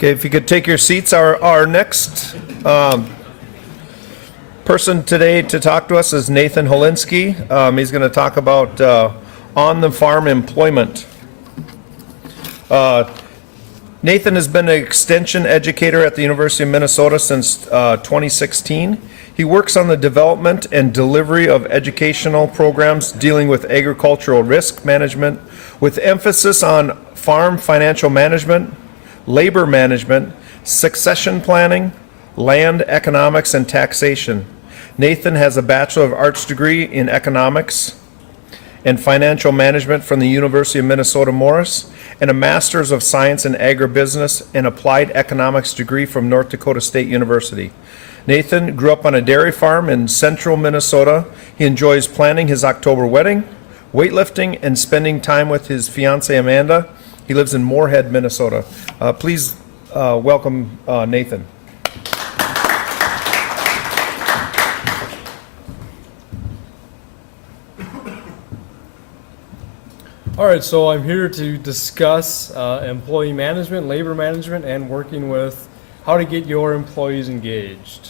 Okay, if you could take your seats, our next person today to talk to us is Nathan Holinsky. He's going to talk about on-the-farm employment. Nathan has been an extension educator at the University of Minnesota since 2016. He works on the development and delivery of educational programs dealing with agricultural risk management, with emphasis on farm financial management, labor management, succession planning, land economics, and taxation. Nathan has a Bachelor of Arts degree in economics and financial management from the University of Minnesota Morris, and a Master's of Science in Agribusiness and Applied Economics degree from North Dakota State University. Nathan grew up on a dairy farm in central Minnesota. He enjoys planning his October wedding, weightlifting, and spending time with his fiancée Amanda. He lives in Moorhead, Minnesota. Please welcome Nathan. All right, so I'm here to discuss employee management, labor management, and working with how to get your employees engaged.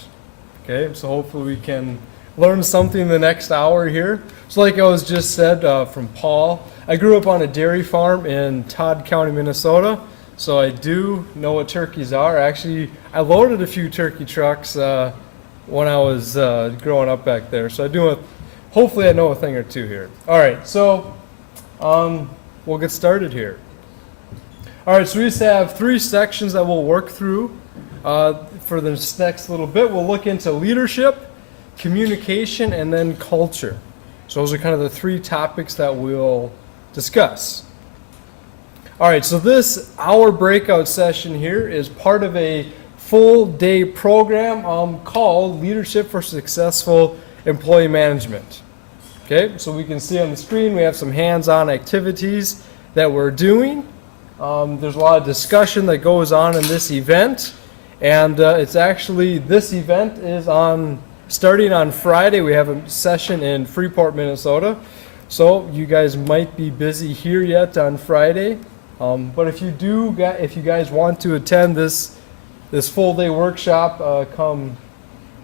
Okay, so hopefully we can learn something in the next hour here. So like I was just said from Paul, I grew up on a dairy farm in Todd County, Minnesota, so I do know what turkeys are. Actually, I loaded a few turkey trucks when I was growing up back there, so hopefully I know a thing or two here. All right, so we'll get started here. All right, so we just have three sections that we'll work through for this next little bit. We'll look into leadership, communication, and then culture. So those are kind of the three topics that we'll discuss. All right, so this hour breakout session here is part of a full day program called Leadership for Successful Employee Management. Okay, so we can see on the screen we have some hands-on activities that we're doing. There's a lot of discussion that goes on in this event, and it's actually, this event is starting on Friday. We have a session in Freeport, Minnesota, so you guys might be busy here yet on Friday, but if you guys want to attend this full day workshop, come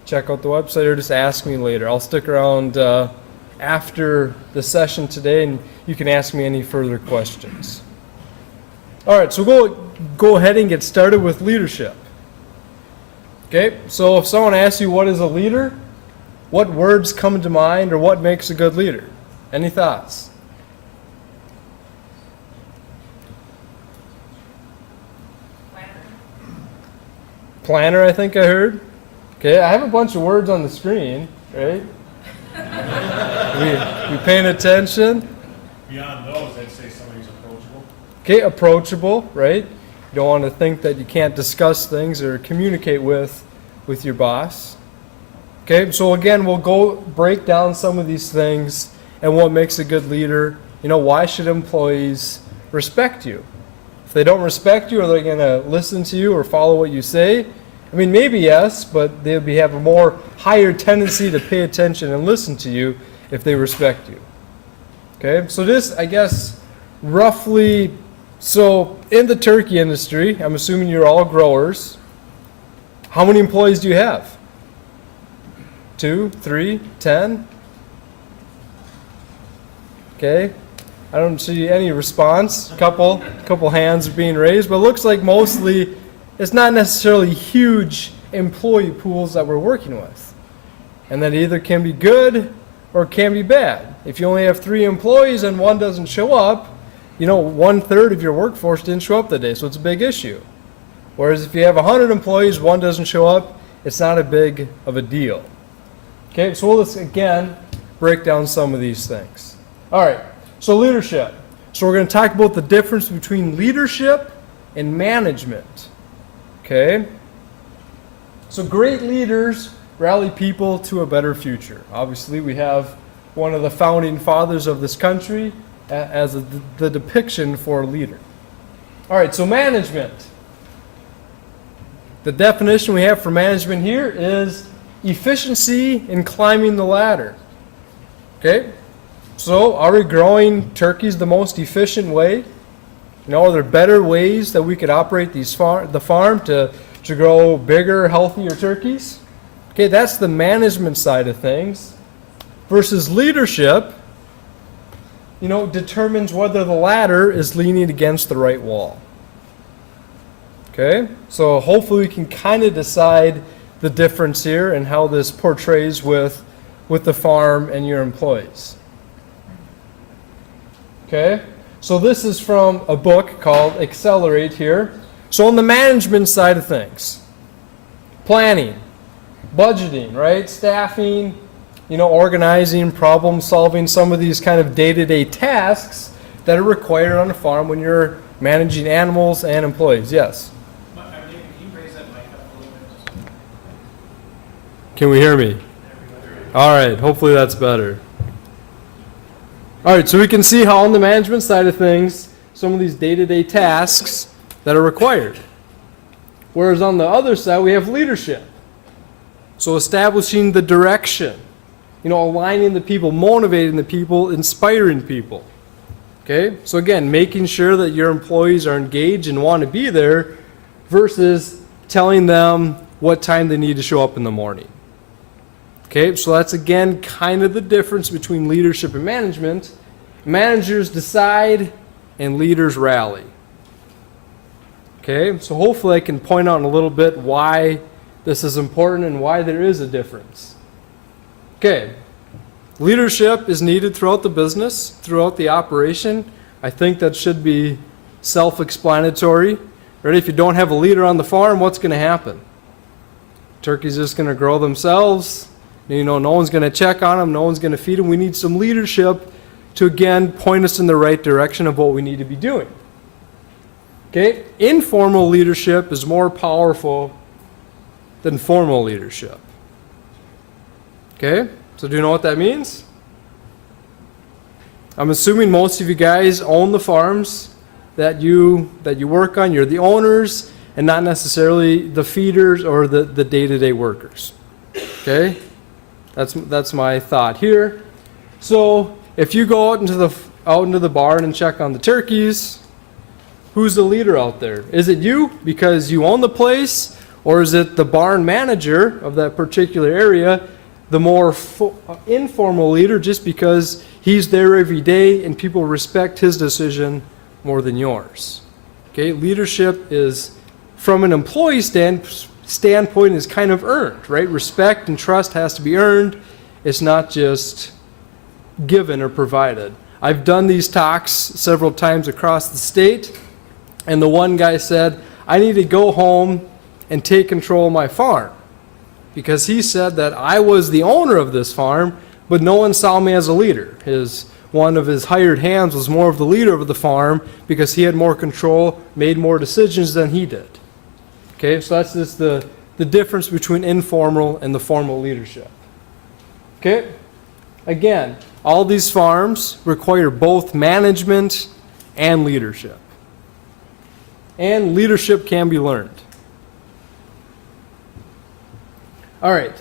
check out the website or just ask me later. I'll stick around after the session today, and you can ask me any further questions. All right, so we'll go ahead and get started with leadership. Okay, so if someone asks you what is a leader, what words come to mind, or what makes a good leader? Any thoughts? Planner, I think I heard. Okay, I have a bunch of words on the screen, right? We paying attention? Beyond those, I'd say somebody's approachable. Okay, approachable, right? You don't want to think that you can't discuss things or communicate with your boss. Okay, so again, we'll go break down some of these things and what makes a good leader. You know, why should employees respect you? If they don't respect you, are they going to listen to you or follow what you say? I mean, maybe yes, but they'll have a more higher tendency to pay attention and listen to you if they respect you. Okay, so this, I guess, roughly, so in the turkey industry, I'm assuming you're all growers. How many employees do you have? 2, 3, 10? Okay, I don't see any response. Couple hands being raised, but it looks like mostly it's not necessarily huge employee pools that we're working with. And that either can be good or can be bad. If you only have 3 employees and one doesn't show up, you know, 1/3 of your workforce didn't show up that day, so it's a big issue. Whereas if you have 100 employees, one doesn't show up, it's not a big of a deal. Okay, so let's again break down some of these things. All right, so leadership. So we're going to talk about the difference between leadership and management. Okay, so great leaders rally people to a better future. Obviously, we have one of the founding fathers of this country as the depiction for a leader. All right, so management. The definition we have for management here is efficiency in climbing the ladder. Okay, so are we growing turkeys the most efficient way? You know, are there better ways that we could operate the farm to grow bigger, healthier turkeys? Okay, that's the management side of things. Versus leadership, you know, determines whether the ladder is leaning against the right wall. Okay, so hopefully we can kind of decide the difference here and how this portrays with the farm and your employees. Okay, so this is from a book called Accelerate here. So on the management side of things, planning, budgeting, right, staffing, you know, organizing, problem solving, some of these kind of day-to-day tasks that are required on a farm when you're managing animals and employees. Yes? Can you raise that mic up a little bit? Can we hear me? All right, hopefully that's better. All right, so we can see how on the management side of things, some of these day-to-day tasks that are required. Whereas on the other side, we have leadership. So establishing the direction, you know, aligning the people, motivating the people, inspiring people. Okay, so again, making sure that your employees are engaged and want to be there versus telling them what time they need to show up in the morning. Okay, so that's again kind of the difference between leadership and management. Managers decide and leaders rally. Okay, so hopefully I can point out in a little bit why this is important and why there is a difference. Okay, leadership is needed throughout the business, throughout the operation. I think that should be self-explanatory. Right? If you don't have a leader on the farm, what's going to happen? Turkeys just going to grow themselves. You know, no one's going to check on them. No one's going to feed them. We need some leadership to, again, point us in the right direction of what we need to be doing. Okay? Informal leadership is more powerful than formal leadership. Okay? So do you know what that means? I'm assuming most of you guys own the farms that you work on. You're the owners and not necessarily the feeders or the day-to-day workers. Okay? That's my thought here. So if you go out into the barn and check on the turkeys, who's the leader out there? Is it you because you own the place, or is it the barn manager of that particular area, the more informal leader, just because he's there every day and people respect his decision more than yours? Okay, leadership is, from an employee standpoint, is kind of earned, right? Respect and trust has to be earned. It's not just given or provided. I've done these talks several times across the state, and the one guy said, I need to go home and take control of my farm, because he said that I was the owner of this farm, but no one saw me as a leader. One of his hired hands was more of the leader of the farm because he had more control, made more decisions than he did. Okay, so that's just the difference between informal and the formal leadership. Okay, again, all these farms require both management and leadership. And leadership can be learned. All right,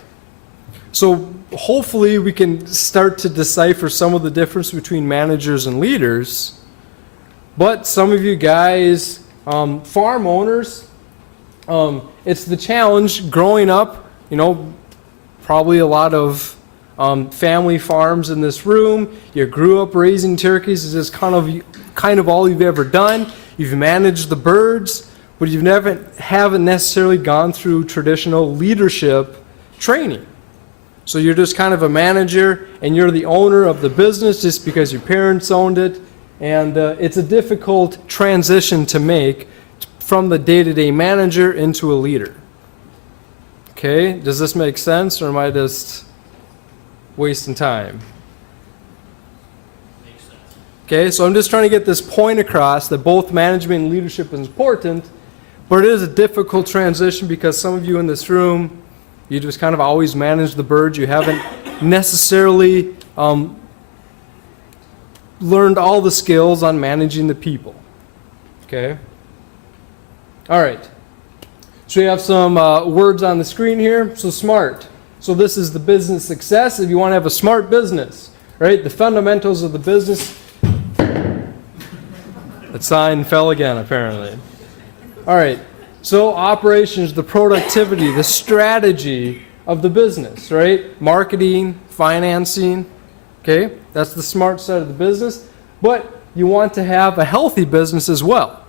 so hopefully we can start to decipher some of the difference between managers and leaders. But some of you guys, farm owners, it's the challenge growing up, you know, probably a lot of family farms in this room. You grew up raising turkeys. This is kind of all you've ever done. You've managed the birds, but you haven't necessarily gone through traditional leadership training. So you're just kind of a manager and you're the owner of the business just because your parents owned it. And it's a difficult transition to make from the day-to-day manager into a leader. Okay, does this make sense, or am I just wasting time? Makes sense. Okay, so I'm just trying to get this point across that both management and leadership is important, but it is a difficult transition because some of you in this room, you just kind of always manage the birds. You haven't necessarily learned all the skills on managing the people. Okay? All right. So we have some words on the screen here. So SMART. So this is the business success. If you want to have a smart business, right? The fundamentals of the business. That sign fell again, apparently. All right. So operations, the productivity, the strategy of the business, right? Marketing, financing, okay? That's the smart side of the business. But you want to have a healthy business as well.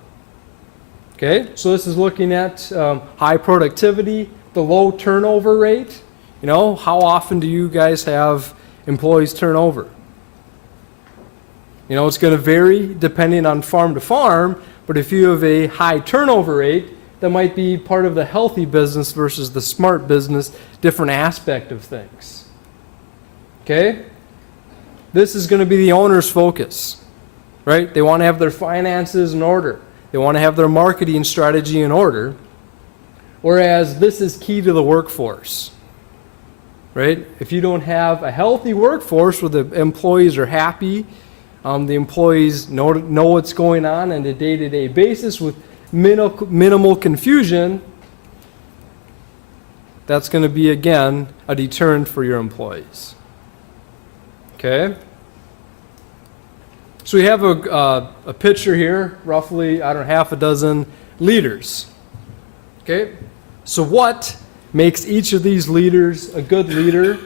Okay? So this is looking at high productivity, the low turnover rate. You know, how often do you guys have employees turn over? You know, it's going to vary depending on farm to farm, but if you have a high turnover rate, that might be part of the healthy business versus the smart business, different aspect of things. Okay? This is going to be the owner's focus, right? They want to have their finances in order. They want to have their marketing strategy in order. Whereas this is key to the workforce, right? If you don't have a healthy workforce where the employees are happy, the employees know what's going on a day-to-day basis with minimal confusion, that's going to be, again, a deterrent for your employees. Okay? So we have a picture here, roughly, I don't know, half a dozen leaders. Okay? So what makes each of these leaders a good leader?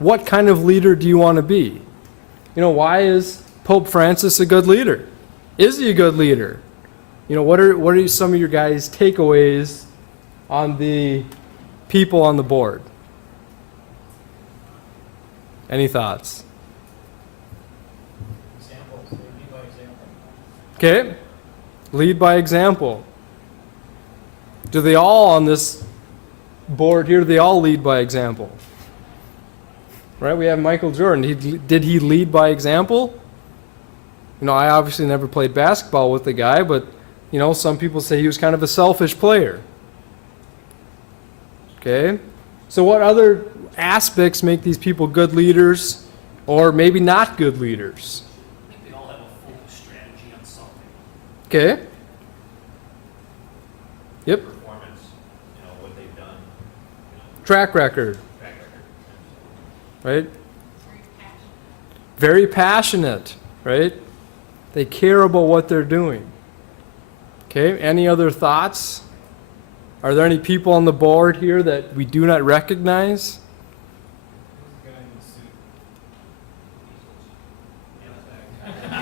What kind of leader do you want to be? You know, why is Pope Francis a good leader? Is he a good leader? You know, what are some of your guys' takeaways on the people on the board? Any thoughts? Examples, they lead by example. Okay. Lead by example. Do they all on this board here, do they all lead by example? Right? We have Michael Jordan. Did he lead by example? You know, I obviously never played basketball with the guy, but, you know, some people say he was kind of a selfish player. Okay? So what other aspects make these people good leaders or maybe not good leaders? I think they all have a focused strategy on something. Okay? Yep. Performance, you know, what they've done, Track record, track record. right? Very passionate, right? They care about what they're doing. Okay, any other thoughts? Are there any people on the board here that we do not recognize? Who's the guy in the suit?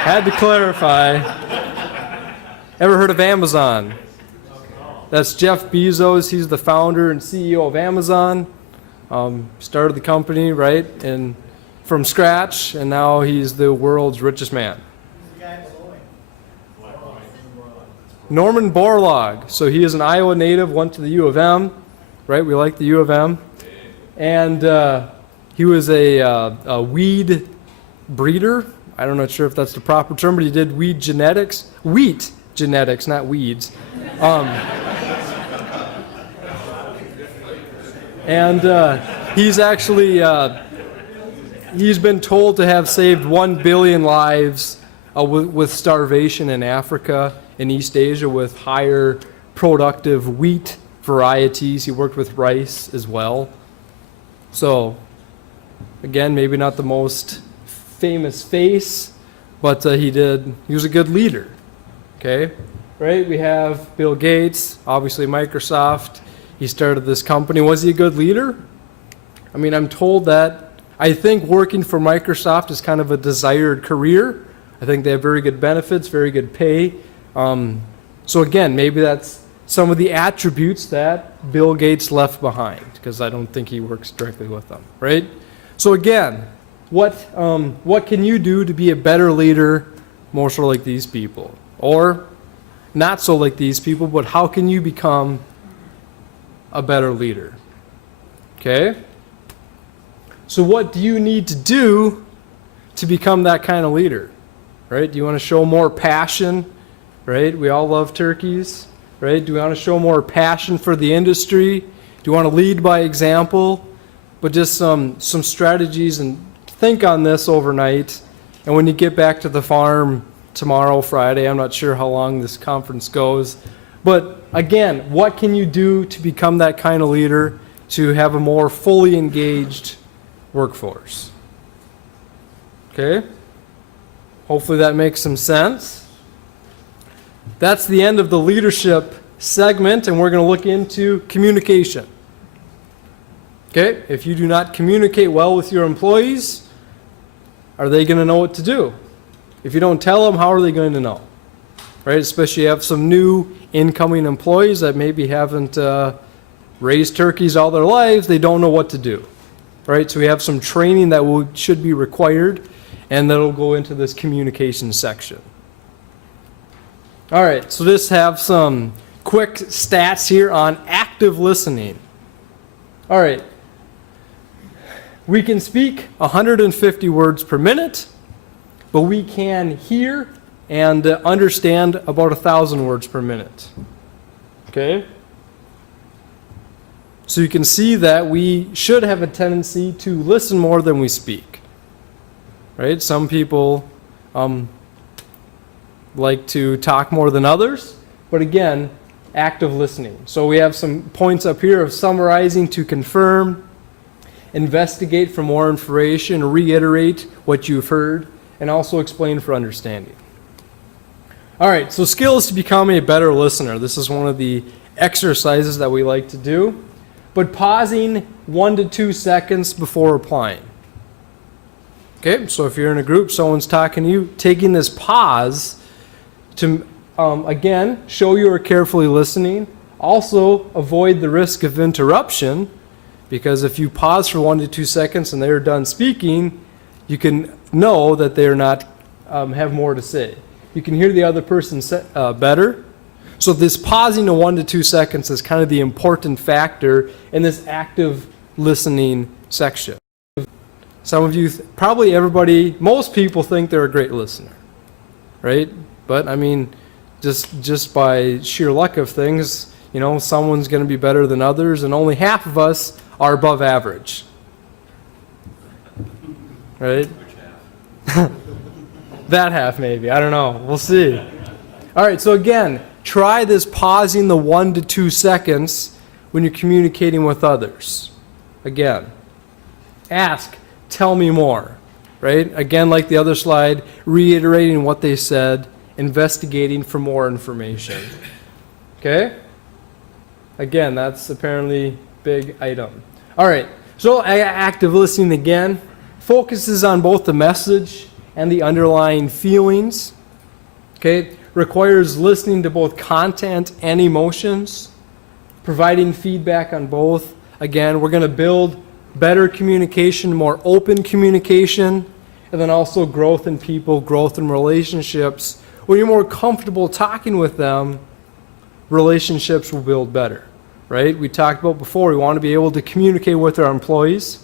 Had to clarify. Ever heard of Amazon? That's Jeff Bezos. He's the founder and CEO of Amazon. Started the company, right, and from scratch, and now he's the world's richest man. Who's the guy below him? Norman Borlaug. So he is an Iowa native, went to the U of M, right? We like the U of M. And he was a weed breeder. I'm not sure if that's the proper term, but he did wheat genetics, not weeds. And he's actually, he's been told to have saved 1 billion lives with starvation in Africa and East Asia with higher productive wheat varieties. He worked with rice as well. So, again, maybe not the most famous face, but he was a good leader. Okay? Right? We have Bill Gates, obviously Microsoft. He started this company. Was he a good leader? I mean, I'm told that I think working for Microsoft is kind of a desired career. I think they have very good benefits, very good pay. So again, maybe that's some of the attributes that Bill Gates left behind, because I don't think he works directly with them, right? So again, what can you do to be a better leader, more so like these people? Or not so like these people, but how can you become a better leader? Okay? So what do you need to do to become that kind of leader? Right? Do you want to show more passion? Right? We all love turkeys. Right? Do we want to show more passion for the industry? Do you want to lead by example? But just some strategies, and think on this overnight. And when you get back to the farm tomorrow, Friday, I'm not sure how long this conference goes. But again, what can you do to become that kind of leader, to have a more fully engaged workforce? Okay? Hopefully that makes some sense. That's the end of the leadership segment, and we're going to look into communication. Okay, if you do not communicate well with your employees, are they going to know what to do? If you don't tell them, how are they going to know? Right, especially you have some new incoming employees that maybe haven't raised turkeys all their lives, they don't know what to do. Right, so we have some training that should be required, and that'll go into this communication section. All right, so just have some quick stats here on active listening. All right, we can speak 150 words per minute, but we can hear and understand about 1,000 words per minute. Okay? So you can see that we should have a tendency to listen more than we speak. Right? Some people like to talk more than others, but again, active listening. So we have some points up here of summarizing to confirm, investigate for more information, reiterate what you've heard, and also explain for understanding. All right, so skills to become a better listener. This is one of the exercises that we like to do, but pausing 1 to 2 seconds before replying. Okay, so if you're in a group, someone's talking to you, taking this pause to, again, show you are carefully listening. Also, avoid the risk of interruption, because if you pause for 1 to 2 seconds and they're done speaking, you can know that they're not have more to say. You can hear the other person better. So this pausing to 1 to 2 seconds is kind of the important factor in this active listening section. Some of you, probably everybody, most people think they're a great listener, right? But I mean, just by sheer luck of things, you know, someone's going to be better than others, and only half of us are above average, right? That half maybe, I don't know, we'll see. All right, so again, try this pausing the 1 to 2 seconds when you're communicating with others. Again, ask, tell me more, right? Again, like the other slide, reiterating what they said, investigating for more information. Okay? Again, that's apparently big item. All right, so active listening again focuses on both the message and the underlying feelings. Okay, requires listening to both content and emotions, providing feedback on both. Again, we're going to build better communication, more open communication, and then also growth in people, growth in relationships. When you're more comfortable talking with them, relationships will build better, right? We talked about before, we want to be able to communicate with our employees,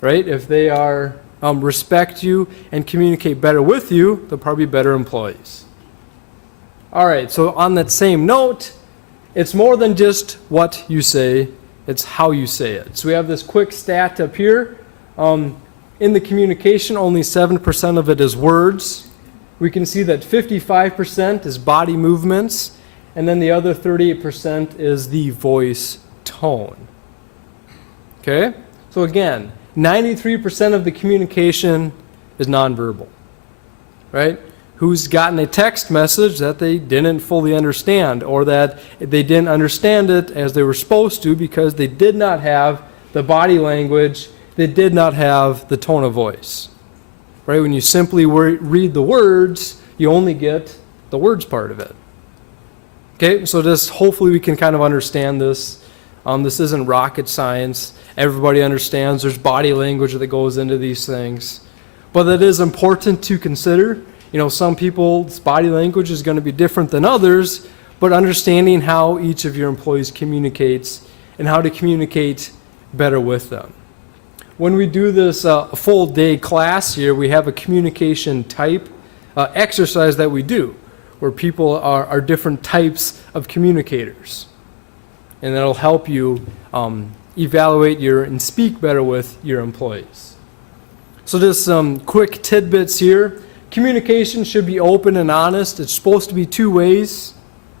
right? If they are respect you and communicate better with you, they'll probably be better employees. All right, so on that same note, it's more than just what you say, it's how you say it. So we have this quick stat up here. In the communication, only 7% of it is words. We can see that 55% is body movements, and then the other 38% is the voice tone. Okay? So again, 93% of the communication is nonverbal, right? Who's gotten a text message that they didn't fully understand, or that they didn't understand it as they were supposed to because they did not have the body language, they did not have the tone of voice, right? When you simply read the words, you only get the words part of it. Okay, so just hopefully we can kind of understand this. This isn't rocket science. Everybody understands there's body language that goes into these things. But it is important to consider. You know, some people's body language is going to be different than others, but understanding how each of your employees communicates and how to communicate better with them. When we do this full day class here, we have a communication type exercise that we do, where people are different types of communicators. And that'll help you evaluate and speak better with your employees. So just some quick tidbits here. Communication should be open and honest. It's supposed to be two ways,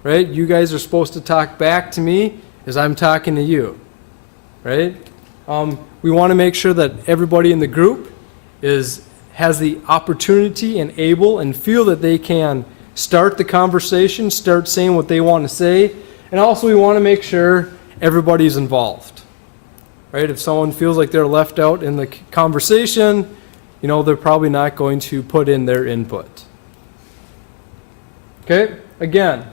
right? You guys are supposed to talk back to me as I'm talking to you, right? We want to make sure that everybody in the group has the opportunity and able and feel that they can start the conversation, start saying what they want to say, and also we want to make sure everybody's involved. Right? If someone feels like they're left out in the conversation, they're probably not going to put in their input. Okay? Again,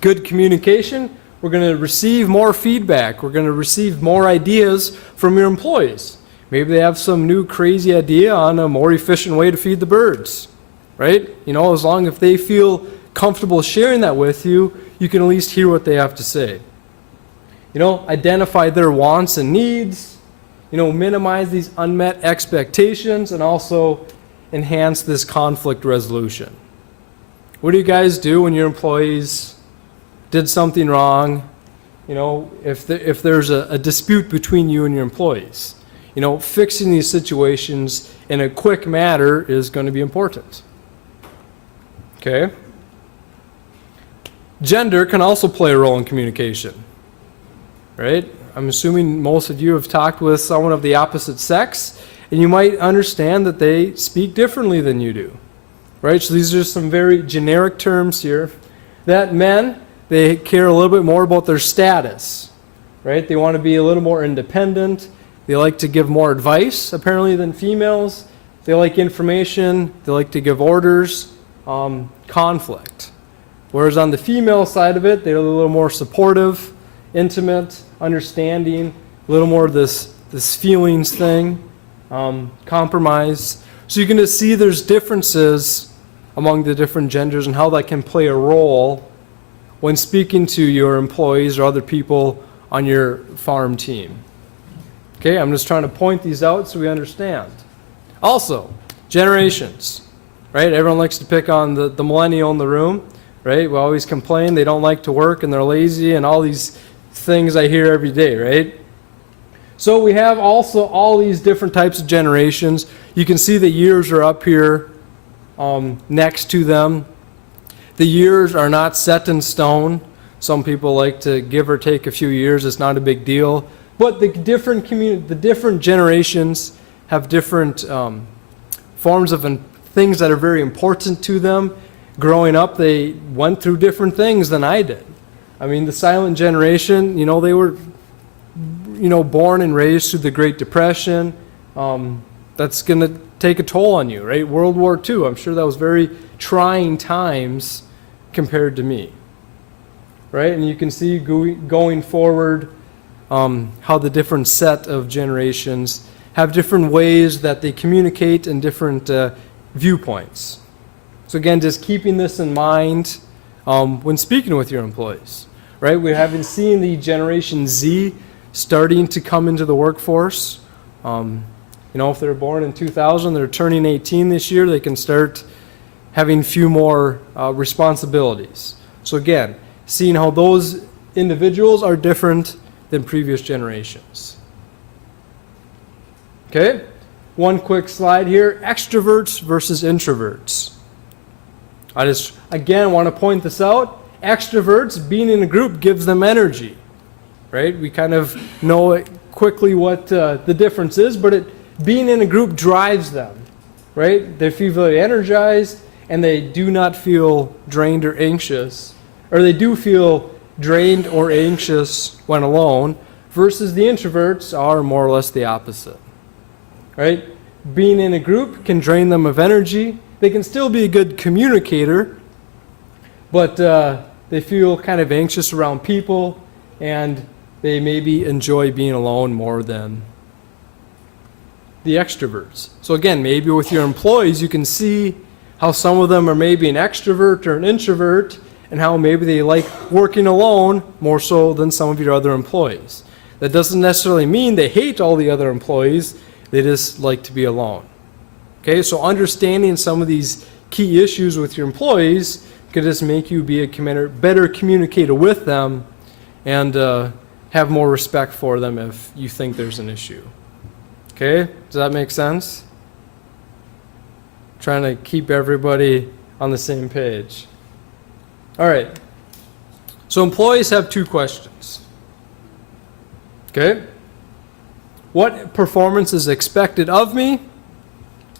good communication. We're going to receive more feedback. We're going to receive more ideas from your employees. Maybe they have some new crazy idea on a more efficient way to feed the birds, right? As long as they feel comfortable sharing that with you, you can at least hear what they have to say. Identify their wants and needs, minimize these unmet expectations, and also enhance this conflict resolution. What do you guys do when your employees did something wrong? If there's a dispute between you and your employees, fixing these situations in a quick manner is going to be important. Okay? Gender can also play a role in communication, right? I'm assuming most of you have talked with someone of the opposite sex, and you might understand that they speak differently than you do, right? So these are some very generic terms here. That men, they care a little bit more about their status, right? They want to be a little more independent. They like to give more advice, apparently, than females. They like information. They like to give orders. Conflict. Whereas on the female side of it, they're a little more supportive, intimate, understanding, a little more of this feelings thing, compromise. So you can just see there's differences among the different genders and how that can play a role when speaking to your employees or other people on your farm team. Okay, I'm just trying to point these out so we understand. Also, generations, right? Everyone likes to pick on the millennial in the room, right? We always complain they don't like to work and they're lazy and all these things I hear every day, right? So we have also all these different types of generations. You can see the years are up here next to them. The years are not set in stone. Some people like to give or take a few years. It's not a big deal. But the different generations have different forms of things that are very important to them. Growing up, they went through different things than I did. I mean, the silent generation, they were, born and raised through the Great Depression. That's going to take a toll on you, right? World War II, I'm sure that was very trying times compared to me, right? And you can see going forward how the different set of generations have different ways that they communicate and different viewpoints. So again, just keeping this in mind when speaking with your employees, right? We haven't seen the Generation Z starting to come into the workforce. If they're born in 2000, they're turning 18 this year, they can start having a few more responsibilities. So again, seeing how those individuals are different than previous generations. Okay, one quick slide here, extroverts versus introverts. I just, again, want to point this out. Extroverts, being in a group gives them energy, right? We kind of know quickly what the difference is, but being in a group drives them, right? They feel very energized, and they do not feel drained or anxious, or they do feel drained or anxious when alone, versus the introverts are more or less the opposite, right? Being in a group can drain them of energy. They can still be a good communicator, but they feel kind of anxious around people, and they maybe enjoy being alone more than the extroverts. So again, maybe with your employees, you can see how some of them are maybe an extrovert or an introvert, and how maybe they like working alone more so than some of your other employees. That doesn't necessarily mean they hate all the other employees, they just like to be alone. Okay, so understanding some of these key issues with your employees could just make you be a better communicator with them and have more respect for them if you think there's an issue. Okay, does that make sense? Trying to keep everybody on the same page. All right, so employees have two questions. Okay, what performance is expected of me?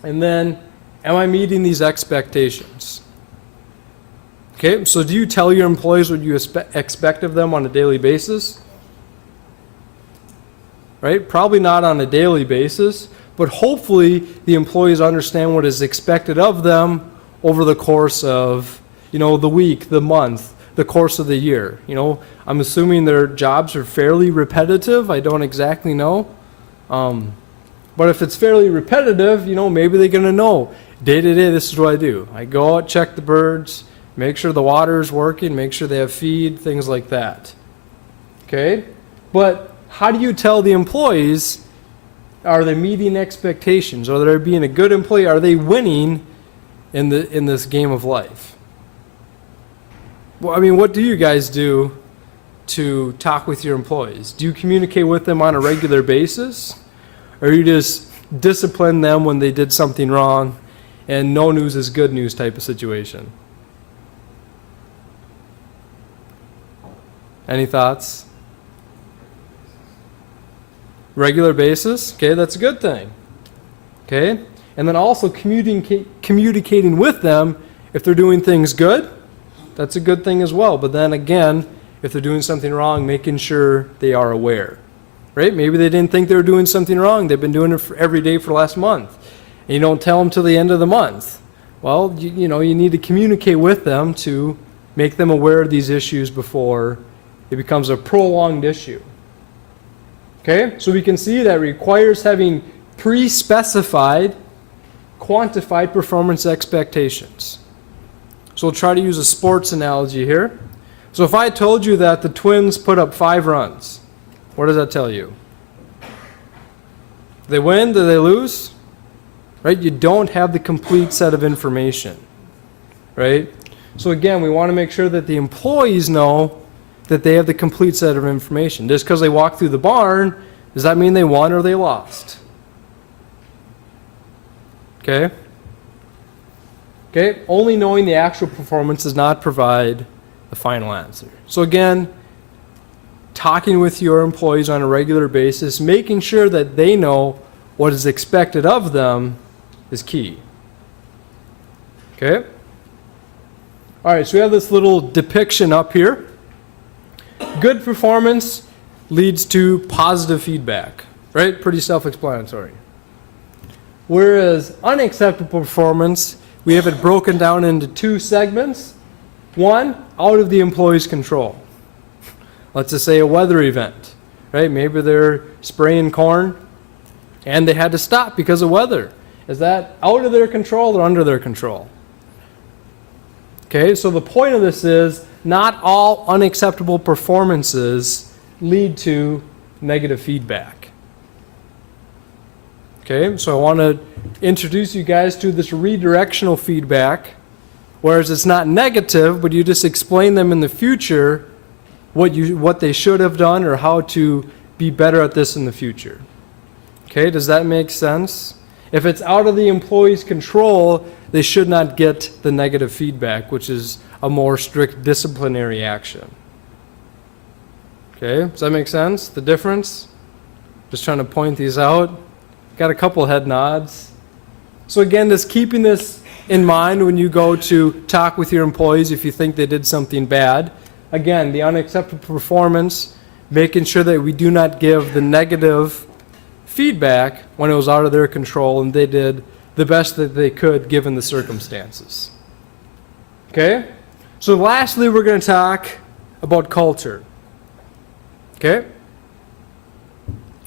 And then Am I meeting these expectations? Okay, so do you tell your employees what you expect of them on a daily basis? Right? Probably not on a daily basis, but hopefully the employees understand what is expected of them over the course of, the week, the month, the course of the year. I'm assuming their jobs are fairly repetitive. I don't exactly know. But if it's fairly repetitive, maybe they're going to know day to day, this is what I do. I go out, check the birds, make sure the water is working, make sure they have feed, things like that. Okay? But how do you tell the employees, are they meeting expectations? Are they being a good employee? Are they winning in this game of life? Well, what do you guys do to talk with your employees? Do you communicate with them on a regular basis? Or you just discipline them when they did something wrong and no news is good news type of situation? Any thoughts? Regular basis? Okay, that's a good thing. Okay? And then also communicating with them if they're doing things good, that's a good thing as well. But then again, if they're doing something wrong, making sure they are aware. Right? Maybe they didn't think they were doing something wrong. They've been doing it every day for the last month. And you don't tell them till the end of the month. Well, you need to communicate with them to make them aware of these issues before it becomes a prolonged issue. Okay? So we can see that requires having pre-specified, quantified performance expectations. So we'll try to use a sports analogy here. So if I told you that the Twins put up 5 runs, what does that tell you? They win? Do they lose? Right? You don't have the complete set of information. Right? So again, we want to make sure that the employees know that they have the complete set of information. Just because they walk through the barn, does that mean they won or they lost? Okay? Okay? Only knowing the actual performance does not provide the final answer. So again, talking with your employees on a regular basis, making sure that they know what is expected of them is key. Okay? All right, so we have this little depiction up here. Good performance leads to positive feedback, right? Pretty self-explanatory. Whereas unacceptable performance, we have it broken down into 2 segments. One, out of the employee's control. Let's just say a weather event, right? Maybe they're spraying corn and they had to stop because of weather. Is that out of their control or under their control? Okay, so the point of this is not all unacceptable performances lead to negative feedback. Okay, so I want to introduce you guys to this redirectional feedback, whereas it's not negative, but you just explain them in the future what they should have done or how to be better at this in the future. Okay, does that make sense? If it's out of the employee's control, they should not get the negative feedback, which is a more strict disciplinary action. Okay, does that make sense? The difference? Just trying to point these out. Got a couple head nods. So again, just keeping this in mind when you go to talk with your employees if you think they did something bad. Again, the unacceptable performance, making sure that we do not give the negative feedback when it was out of their control and they did the best that they could given the circumstances. Okay? So lastly, we're going to talk about culture. Okay?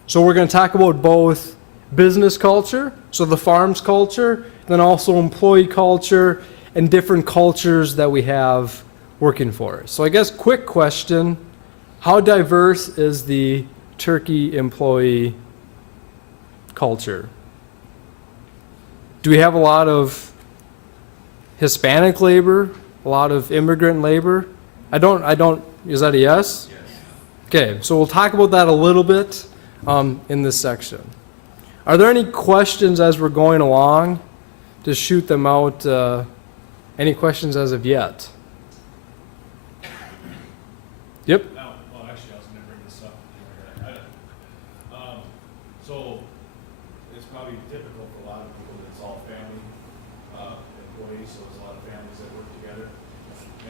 So we're going to talk about both business culture, so the farm's culture, then also employee culture and different cultures that we have working for us. So I guess quick question, how diverse is the turkey employee culture? Do we have a lot of Hispanic labor, a lot of immigrant labor? I don't, is that a yes? Yes. Okay, so we'll talk about that a little bit in this section. Are there any questions as we're going along? Just shoot them out. Any questions as of yet? Yep. Well, actually, I was going to bring this up. So it's probably typical for a lot of people that it's all family way, so there's a lot of families that work together.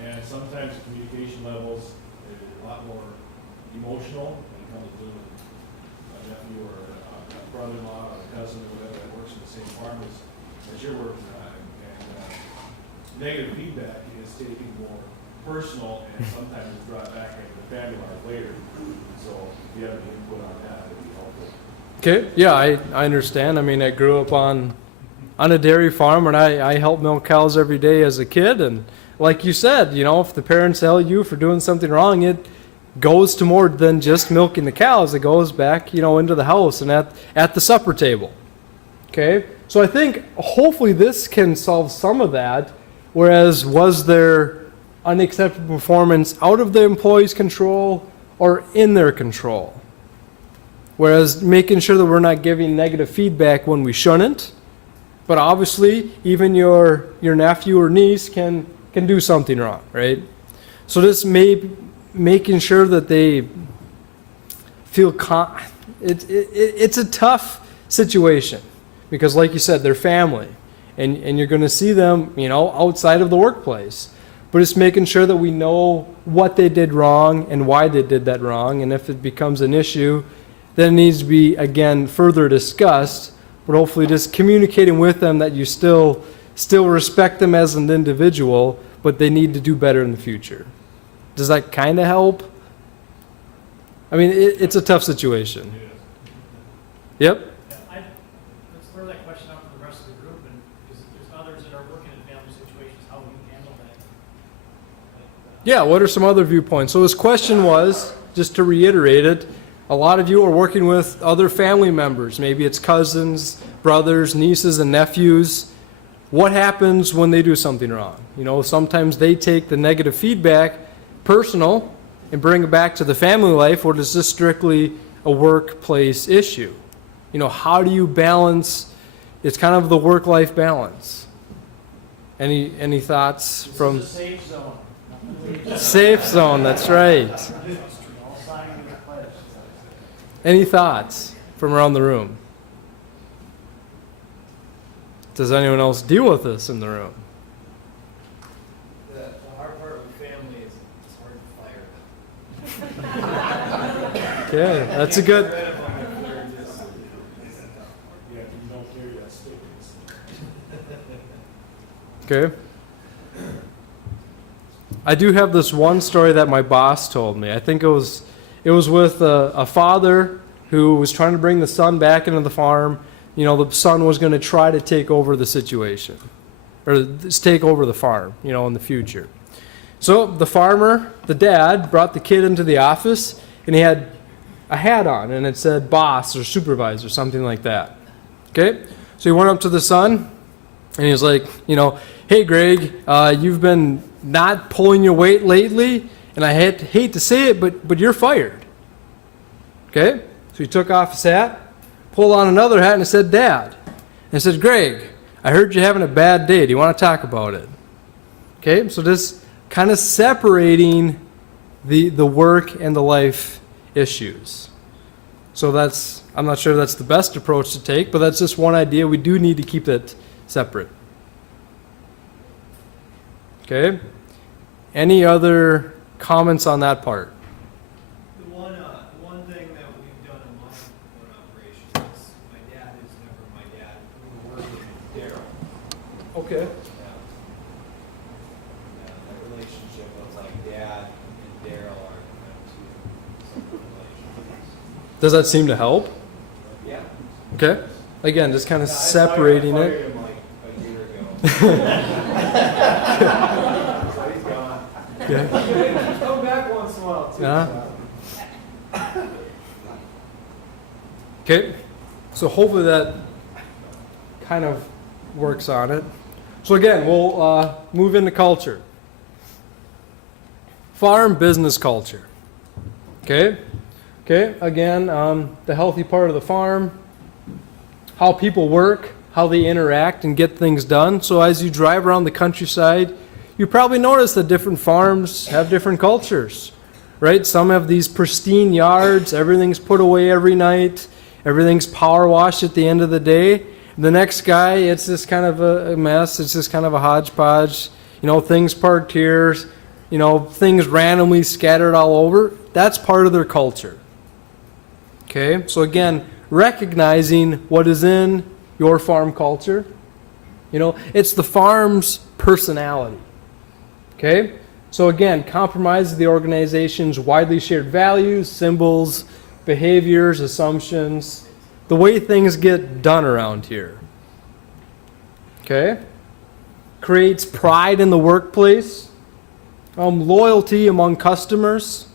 And sometimes communication levels are a lot more emotional when it comes to dealing with a nephew or a brother-in-law or a cousin or whatever that works in the same farm as you're working on. And negative feedback is taken more personal and sometimes it's brought back into the family life later. So if you have any input on that, it'd be helpful. Okay, yeah, I understand. I mean, I grew up on a dairy farm, and I helped milk cows every day as a kid. And like you said, you know, if the parents tell you for doing something wrong, it goes to more than just milking the cows. It goes back, you know, into the house and at the supper table. Okay, so I think hopefully this can solve some of that. Whereas, was there unacceptable performance out of the employee's control or in their control? Whereas making sure that we're not giving negative feedback when we shouldn't, but obviously even your nephew or niece can do something wrong, right? So this making sure that they feel it's a tough situation because, like you said, they're family, and you're going to see them, you know, outside of the workplace. But it's making sure that we know what they did wrong and why they did that wrong, and if it becomes an issue, then it needs to be, again, further discussed, but hopefully just communicating with them that you still respect them as an individual, but they need to do better in the future. Does that kind of help? I mean, it's a tough situation. Yep. Let's throw that question out to the rest of the group, and because there's others that are working in family situations, how we handle that. Yeah, what are some other viewpoints? So his question was, just to reiterate it, a lot of you are working with other family members. Maybe it's cousins, brothers, nieces, and nephews. What happens when they do something wrong? You know, sometimes they take the negative feedback personal and bring it back to the family life, or is this strictly a workplace issue? You know, how do you balance? It's kind of the work-life balance. Any thoughts from? This is a safe zone. Safe zone, that's right. All signing the pledge. Any thoughts from around the room? Does anyone else deal with this in the room? The hard part with family is it's hard to fire them. Okay, that's a good. Yeah, you don't carry that stick. Okay. I do have this one story that my boss told me. I think it was with a father who was trying to bring the son back into the farm. You know, the son was going to try to take over the situation, or take over the farm, you know, in the future. So the farmer, the dad, brought the kid into the office, and he had a hat on, and it said boss or supervisor, something like that. Okay? So he went up to the son, and he was like, you know, hey, Greg, you've been not pulling your weight lately, and I hate to say it, but you're fired. Okay? So he took off his hat, pulled on another hat, and it said Dad. And it said, Greg, I heard you're having a bad day. Do you want to talk about it? Okay? So this kind of separating the work and the life issues. So I'm not sure that's the best approach to take, but that's just one idea. We do need to keep it separate. Okay? Any other comments on that part? The one thing that we've done in my own operation is my dad is never my dad. We were working with Daryl. Okay. That relationship of like dad and Daryl are kind of two separate relationships. Does that seem to help? Yeah. Okay. Again, just kind of separating I it. fired him like a year ago. So he's gone. Okay. He's come back once in a while too. Yeah. Okay. So hopefully that kind of works on it. So again, we'll move into culture. Farm business culture. Okay. Okay. Again, the healthy part of the farm, how people work, how they interact and get things done. So as you drive around the countryside, you probably notice that different farms have different cultures, right? Some have these pristine yards, everything's put away every night, everything's power washed at the end of the day. The next guy, it's just kind of a mess. It's just kind of a hodgepodge. You know, things parked here, you know, things randomly scattered all over. That's part of their culture. Okay, so again, recognizing what is in your farm culture. You know, it's the farm's personality. Okay, so again, compromise the organization's widely shared values, symbols, behaviors, assumptions, the way things get done around here. Okay, creates pride in the workplace, loyalty among customers.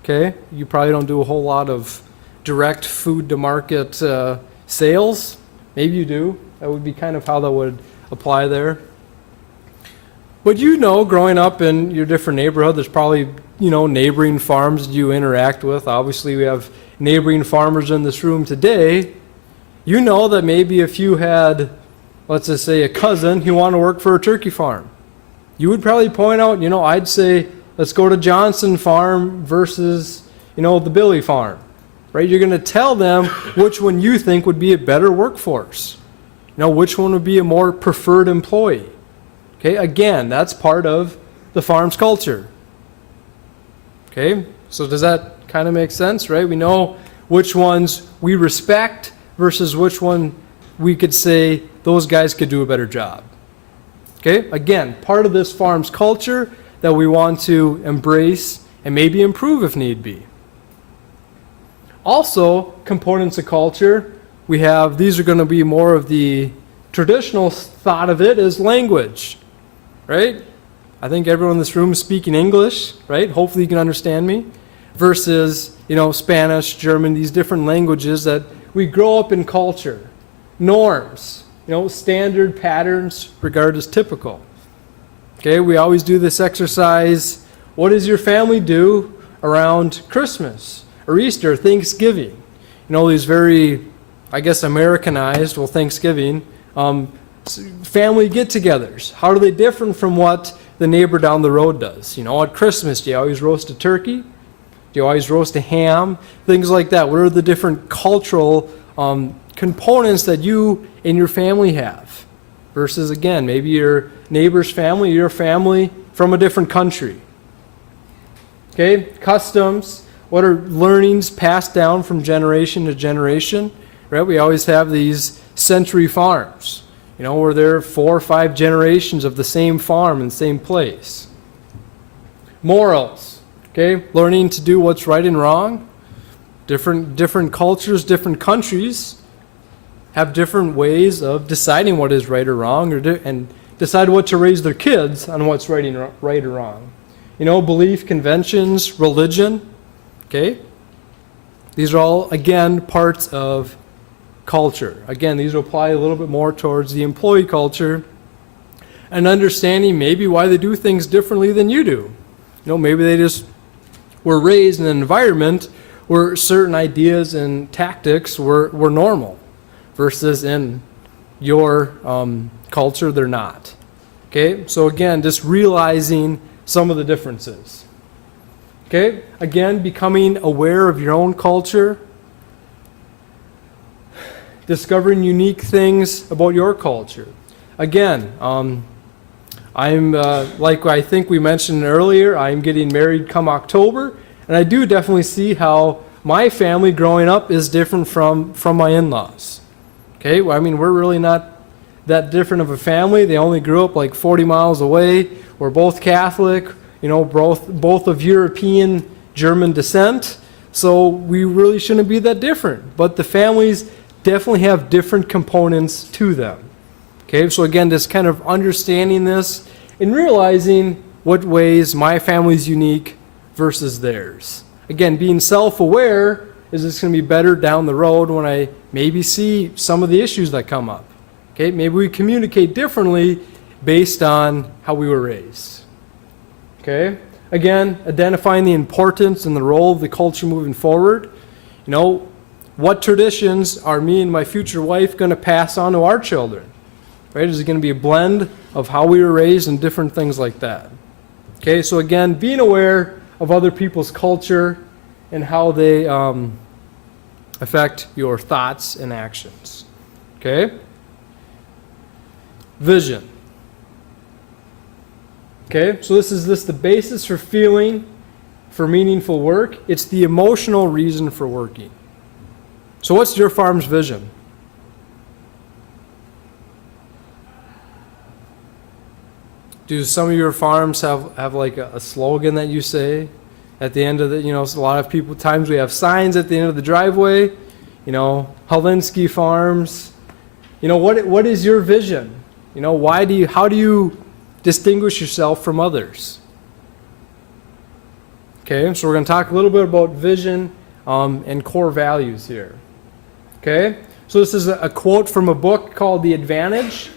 Okay, you probably don't do a whole lot of direct food to market sales. Maybe you do. That would be kind of how that would apply there. But you know, growing up in your different neighborhood, there's probably, you know, neighboring farms you interact with. Obviously, we have neighboring farmers in this room today. You know that maybe if you had, let's just say, a cousin who wanted to work for a turkey farm, you would probably point out, you know, I'd say, let's go to Johnson Farm versus, you know, the Billy Farm, right? You're going to tell them which one you think would be a better workforce. You know, which one would be a more preferred employee. Okay, again, that's part of the farm's culture. Okay, so does that kind of make sense, right? We know which ones we respect versus which one we could say those guys could do a better job. Okay, again, part of this farm's culture that we want to embrace and maybe improve if need be. Also, components of culture, we have, these are going to be more of the traditional thought of it is language. Right? I think everyone in this room is speaking English, right? Hopefully you can understand me. Versus, you know, Spanish, German, these different languages that we grow up in culture. Norms, you know, standard patterns regarded as typical. Okay, we always do this exercise. What does your family do around Christmas or Easter, Thanksgiving? You know, these very, I guess, Americanized, well, Thanksgiving, family get-togethers. How are they different from what the neighbor down the road does? You know, at Christmas, do you always roast a turkey? Do you always roast a ham? Things like that. What are the different cultural components that you and your family have? Versus, again, maybe your neighbor's family, your family from a different country. Okay, customs. What are learnings passed down from generation to generation? Right, we always have these century farms. You know, where there are 4 or 5 generations of the same farm in the same place. Morals, okay? Learning to do what's right and wrong. Different cultures, different countries have different ways of deciding what is right or wrong, and decide what to raise their kids on what's right or wrong. You know, belief, conventions, religion, okay? These are all, again, parts of culture. Again, these will apply a little bit more towards the employee culture and understanding maybe why they do things differently than you do. You know, maybe they just were raised in an environment where certain ideas and tactics were normal versus in your culture they're not. Okay, so again, just realizing some of the differences. Okay, again, becoming aware of your own culture, discovering unique things about your culture. Again, I'm like I think we mentioned earlier, I'm getting married come October, and I do definitely see how my family growing up is different from my in-laws. Okay, well, I mean, we're really not that different of a family. They only grew up like 40 miles away. We're both Catholic, you know, both of European German descent, so we really shouldn't be that different. But the families definitely have different components to them. Okay, so again, just kind of understanding this and realizing what ways my family's unique versus theirs. Again, being self-aware is just going to be better down the road when I maybe see some of the issues that come up. Okay, maybe we communicate differently based on how we were raised. Okay, again, identifying the importance and the role of the culture moving forward. You know, what traditions are me and my future wife going to pass on to our children? Right? Is it going to be a blend of how we were raised and different things like that? Okay, so again, being aware of other people's culture and how they affect your thoughts and actions. Okay? Vision. Okay, so this is the basis for feeling for meaningful work. It's the emotional reason for working. So what's your farm's vision? Do some of your farms have like a slogan that you say at the end of the, a lot of people, times we have signs at the end of the driveway, Holinsky Farms. What is your vision? How do you distinguish yourself from others? Okay, so we're going to talk a little bit about vision and core values here. Okay, so this is a quote from a book called The Advantage.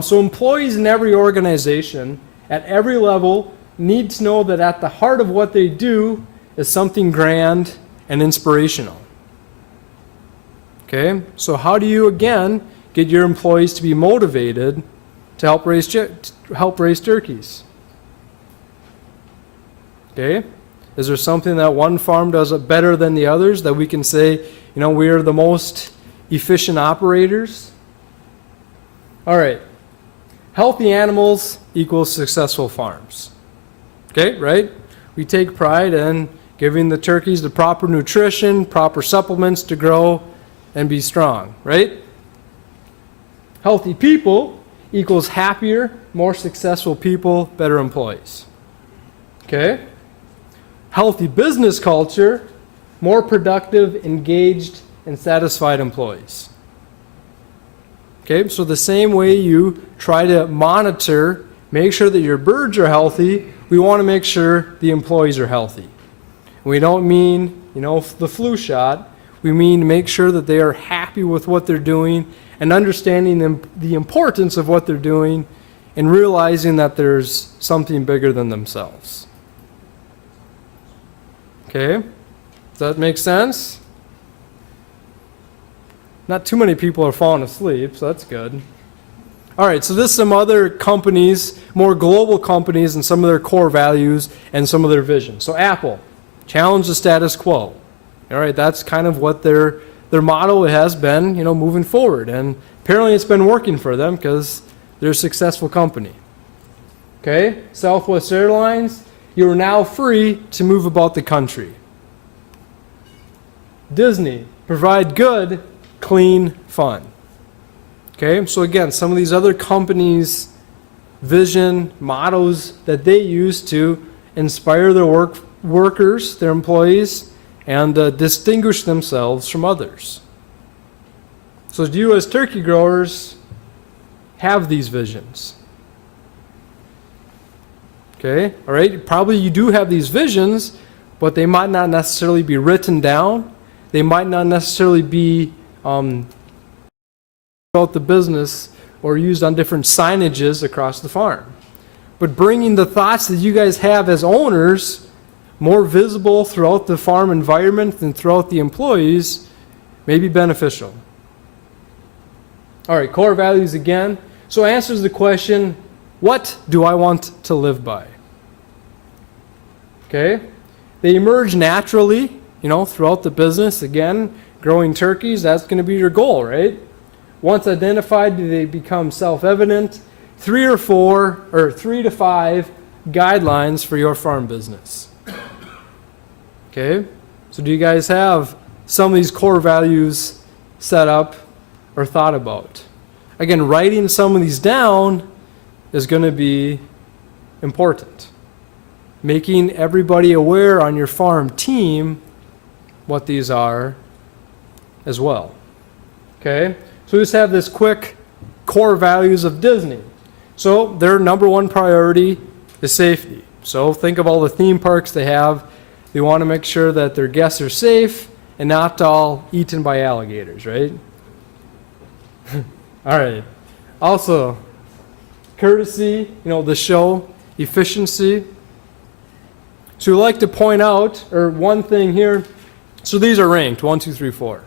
So employees in every organization at every level need to know that at the heart of what they do is something grand and inspirational. Okay, so how do you, again, get your employees to be motivated to help raise turkeys? Okay, is there something that one farm does better than the others that we can say, we are the most efficient operators? All right. Healthy animals equals successful farms. Okay, right? We take pride in giving the turkeys the proper nutrition, proper supplements to grow and be strong, right? Healthy people equals happier, more successful people, better employees. Okay? Healthy business culture, more productive, engaged, and satisfied employees. Okay, so the same way you try to monitor, make sure that your birds are healthy, we want to make sure the employees are healthy. We don't mean, the flu shot. We mean make sure that they are happy with what they're doing and understanding the importance of what they're doing and realizing that there's something bigger than themselves. Okay, does that make sense? Not too many people are falling asleep, so that's good. All right, so this is some other companies, more global companies, and some of their core values and some of their vision. So Apple, challenge the status quo. All right, that's kind of what their motto has been, moving forward. And apparently it's been working for them because they're a successful company. Okay, Southwest Airlines, you are now free to move about the country. Disney, provide good, clean fun. Okay, so again, some of these other companies' vision, mottos that they use to inspire their workers, their employees, and distinguish themselves from others. So do you as turkey growers have these visions? Okay, all right, probably you do have these visions, but they might not necessarily be written down. They might not necessarily be about the business or used on different signages across the farm. But bringing the thoughts that you guys have as owners more visible throughout the farm environment and throughout the employees may be beneficial. All right, core values again. So answers the question, what do I want to live by? Okay, they emerge naturally, throughout the business. Again, growing turkeys, that's going to be your goal, right? Once identified, do they become self-evident? 3 to 5 guidelines for your farm business. Okay, so do you guys have some of these core values set up or thought about? Again, writing some of these down is going to be important. Making everybody aware on your farm team what these are as well. Okay, so we just have this quick core values of Disney. So their number one priority is safety. So think of all the theme parks they have. They want to make sure that their guests are safe and not all eaten by alligators, right? All right. Also, courtesy, the show, efficiency. So we like to point out, or one thing here, so these are ranked, 1, 2, 3, 4.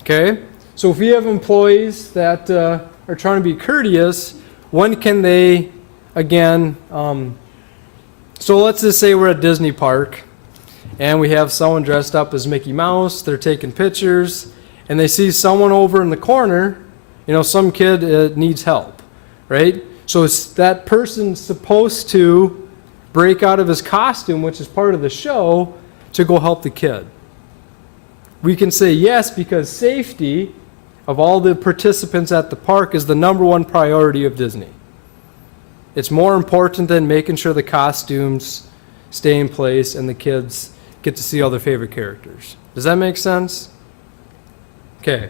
Okay? So if you have employees that are trying to be courteous, when can they, again, so let's just say we're at Disney Park, and we have someone dressed up as Mickey Mouse, they're taking pictures, and they see someone over in the corner, some kid needs help. right? So it's that person's supposed to break out of his costume, which is part of the show, to go help the kid. We can say yes because safety of all the participants at the park is the number one priority of Disney. It's more important than making sure the costumes stay in place and the kids get to see all their favorite characters. Does that make sense? Okay.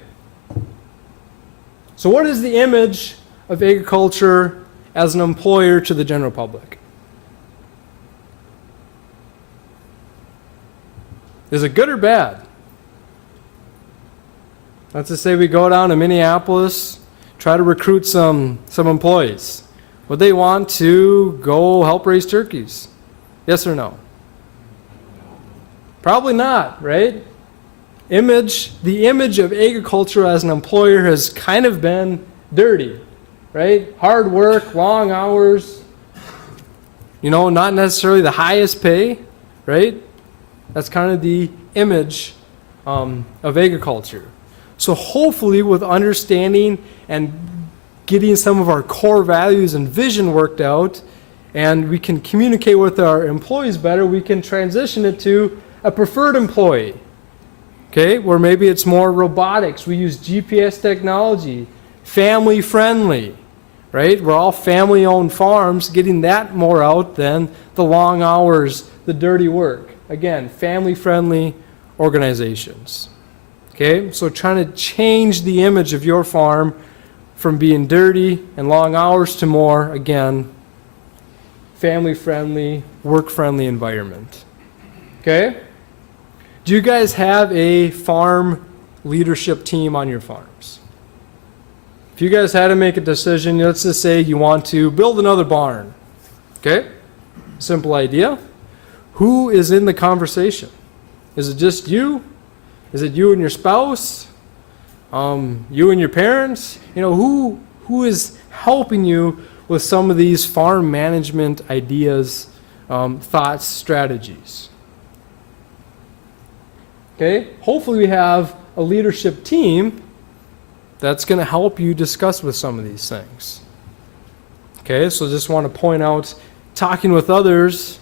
So what is the image of agriculture as an employer to the general public? Is it good or bad? Let's just say we go down to Minneapolis, try to recruit some employees. Would they want to go help raise turkeys? Yes or no? Probably not, right? The image of agriculture as an employer has kind of been dirty, right? Hard work, long hours, not necessarily the highest pay, right? That's kind of the image of agriculture. So hopefully with understanding and getting some of our core values and vision worked out, and we can communicate with our employees better, we can transition it to a preferred employee, okay, where maybe it's more robotics. We use GPS technology, family friendly, right? We're all family owned farms, getting that more out than the long hours, the dirty work. Again, family friendly organizations. Okay, so trying to change the image of your farm from being dirty and long hours to more, again, family-friendly, work-friendly environment. Okay? Do you guys have a farm leadership team on your farms? If you guys had to make a decision, let's just say you want to build another barn. Okay? Simple idea. Who is in the conversation? Is it just you? Is it you and your spouse? You and your parents? Who is helping you with some of these farm management ideas, thoughts, strategies? Okay? Hopefully we have a leadership team that's going to help you discuss with some of these things. Okay? So just want to point out, talking with others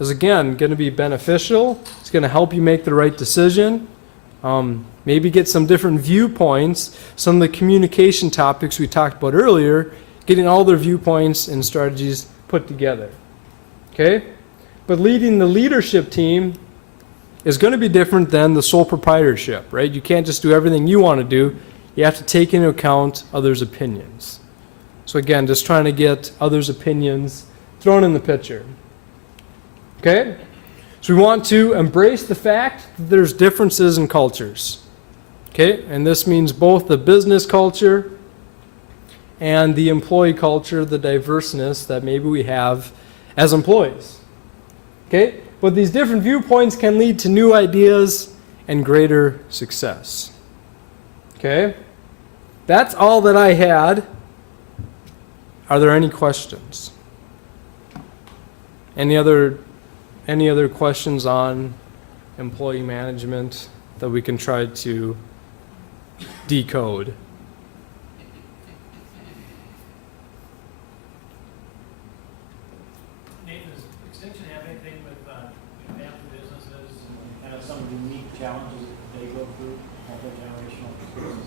is, again, going to be beneficial. It's going to help you make the right decision. Maybe get some different viewpoints, some of the communication topics we talked about earlier, getting all their viewpoints and strategies put together. Okay? But leading the leadership team is going to be different than the sole proprietorship, right? You can't just do everything you want to do. You have to take into account others' opinions. So again, just trying to get others' opinions thrown in the picture. Okay? So we want to embrace the fact that there's differences in cultures. Okay? And this means both the business culture and the employee culture, the diverseness that maybe we have as employees. Okay? But these different viewpoints can lead to new ideas and greater success. Okay? That's all that I had. Are there any questions? Any other questions on employee management that we can try to decode? Nathan, does Extension have anything with family businesses and kind of some unique challenges that they go through, multi-generational businesses?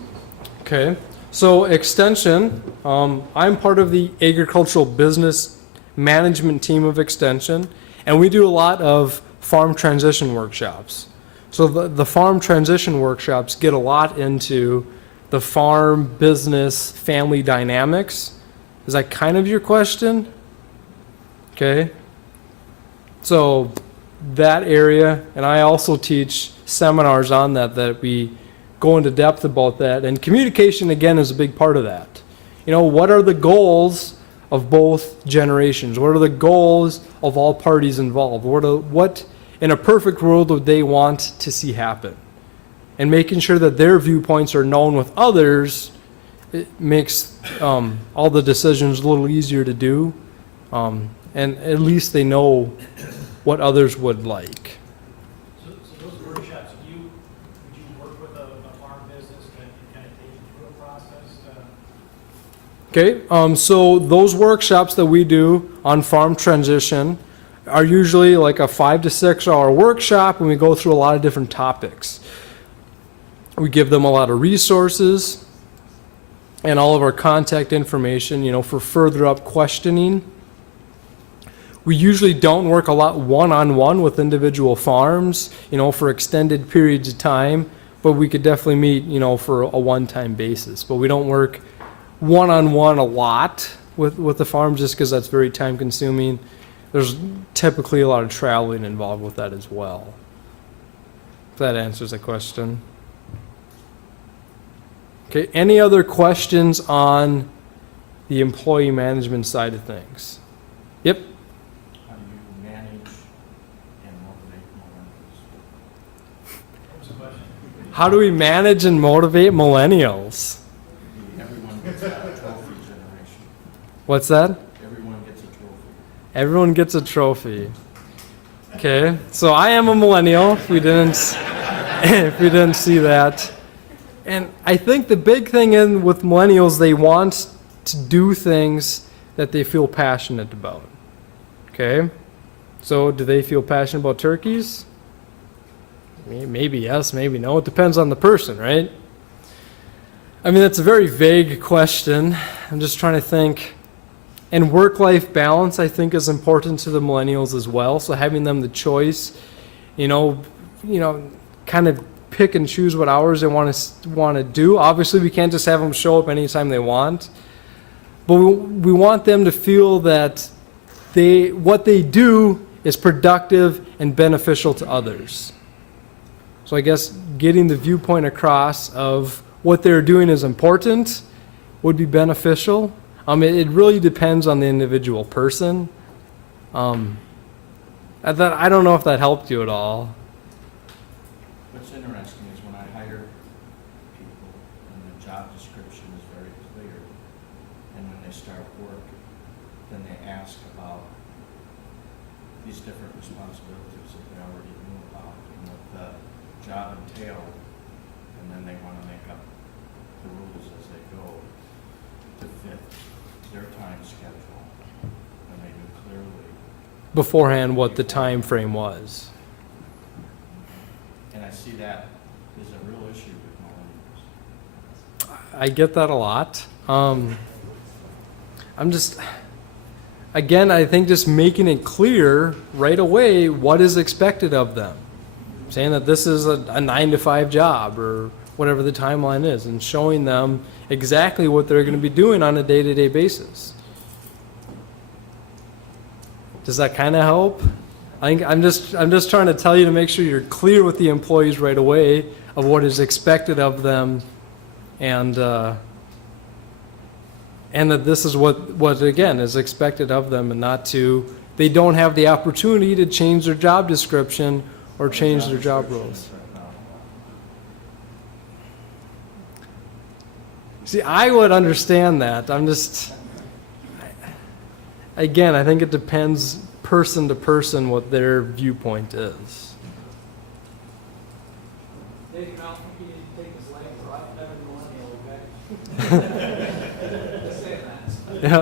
Okay, so Extension, I'm part of the agricultural business management team of Extension, and we do a lot of farm transition workshops. So the farm transition workshops get a lot into the farm business family dynamics. Is that kind of your question? Okay. So that area, and I also teach seminars on that we go into depth about that. And communication, again, is a big part of that. What are the goals of both generations? What are the goals of all parties involved? What in a perfect world would they want to see happen? And making sure that their viewpoints are known with others, it makes all the decisions a little easier to do. And at least they know what others would like. So those workshops, would you work with a farm business to kind of take you through a process? Okay, so those workshops that we do on farm transition are usually like a 5 to 6 hour workshop, and we go through a lot of different topics. We give them a lot of resources and all of our contact information, you know, for further up questioning. We usually don't work a lot one-on-one with individual farms, you know, for extended periods of time, but we could definitely meet, you know, for a one-time basis. But we don't work one-on-one a lot with the farms just because that's very time-consuming. There's typically a lot of traveling involved with that as well. If that answers the question. Okay, any other questions on the employee management side of things? Yep. How do you manage and motivate millennials? What was the question? How do we manage and motivate millennials? Everyone gets a trophy generation. What's that? Everyone gets a trophy. Everyone gets a trophy. Okay, so I am a millennial, if we didn't see that. And I think the big thing with millennials, they want to do things that they feel passionate about. Okay? So do they feel passionate about turkeys? Maybe yes, maybe no. It depends on the person, right? I mean, that's a very vague question. I'm just trying to think. And work-life balance, I think, is important to the millennials as well. So having them the choice, you know, kind of pick and choose what hours they want to do. Obviously, we can't just have them show up anytime they want, but we want them to feel that what they do is productive and beneficial to others. So I guess getting the viewpoint across of what they're doing is important would be beneficial. It really depends on the individual person. I don't know if that helped you at all. What's interesting is when I hire people and the job description is very clear, and when they start work, then they ask about these different responsibilities that they already knew about and what the job entailed, and then they want to make up the rules as they go to fit their time schedule, and they knew clearly. Beforehand, what the time frame was. And I see that is a real issue with millennials. I get that a lot. I think just making it clear right away what is expected of them. Saying that this is a 9-to-5 job or whatever the timeline is, and showing them exactly what they're going to be doing on a day-to-day basis. Does that kind of help? I'm just trying to tell you to make sure you're clear with the employees right away of what is expected of them, and that this is what again is expected of them, and they don't have the opportunity to change their job description or change their job roles. See, I would understand that. Again, I think it depends person to person what their viewpoint is. Dave, I don't think you need to take his leg, or I've never millennial, okay? Just saying that. Yeah.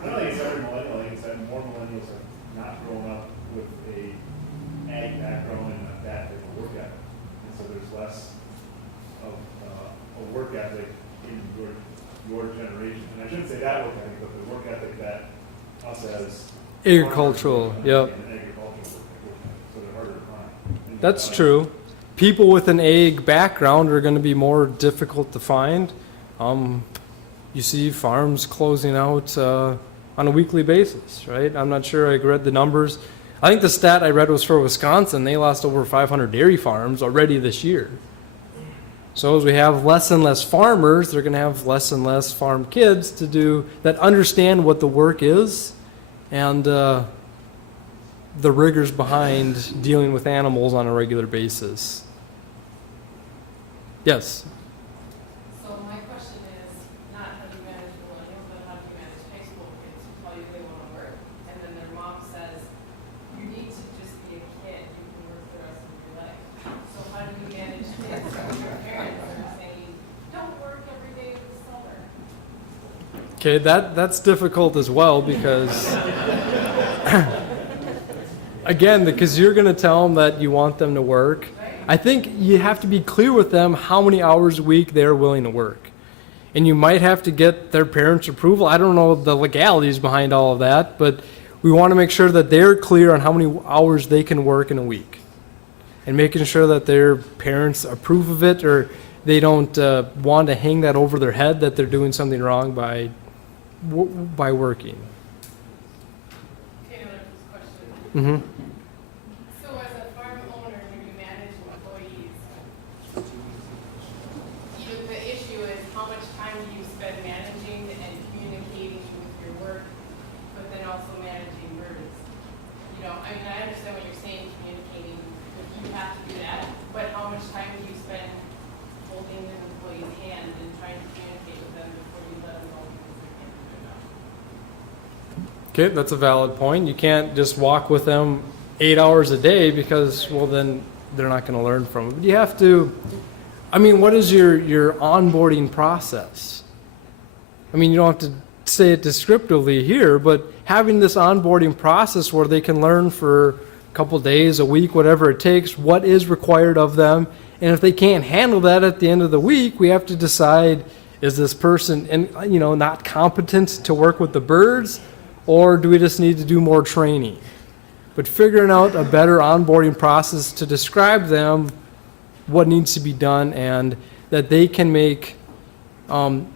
I don't think it's every millennial, I think it's that more millennials have not grown up with a ag background and that type of work ethic. And so there's less of a work ethic in your generation. And I shouldn't say that work ethic, but the work ethic that us as Agricultural, yep. and agricultural work ethic, so they're harder to find. And That's true. People with an ag background are going to be more difficult to find. You see farms closing out on a weekly basis, right? I'm not sure I read the numbers. I think the stat I read was for Wisconsin. They lost over 500 dairy farms already this year. So as we have less and less farmers, they're going to have less and less farm kids to do that understand what the work is and the rigors behind dealing with animals on a regular basis. Yes? So my question is not how do you manage millennials, but how do you manage high school kids who tell you they want to work, and then their mom says, you need to just be a kid, you can work the rest of your life. So how do you manage kids when your parents are saying you Okay, that's difficult as well because, again, because you're going to tell them that you want them to work. I think you have to be clear with them how many hours a week they're willing to work. And you might have to get their parents' approval. I don't know the legalities behind all of that, but we want to make sure that they're clear on how many hours they can work in a week. And making sure that their parents approve of it, or they don't want to hang that over their head that they're doing something wrong by working. Okay, another question. Mm-hmm. So as a farm owner, when you manage employees, the issue is how much time do you spend managing and communicating with your work, but then also managing birds? You know, I mean, I understand what you're saying, communicating, but you have to do that, but how much time do you spend holding an employee's hand and trying to communicate with them before you let them go because they can't do it now? Okay, that's a valid point. You can't just walk with them 8 hours a day because, well, then they're not going to learn from it. But you have to, I mean, what is your onboarding process? I mean, you don't have to say it descriptively here, but having this onboarding process where they can learn for a couple days, a week, whatever it takes, what is required of them. And if they can't handle that at the end of the week, we have to decide, is this person, not competent to work with the birds, or do we just need to do more training? But figuring out a better onboarding process to describe them what needs to be done, and that they can make and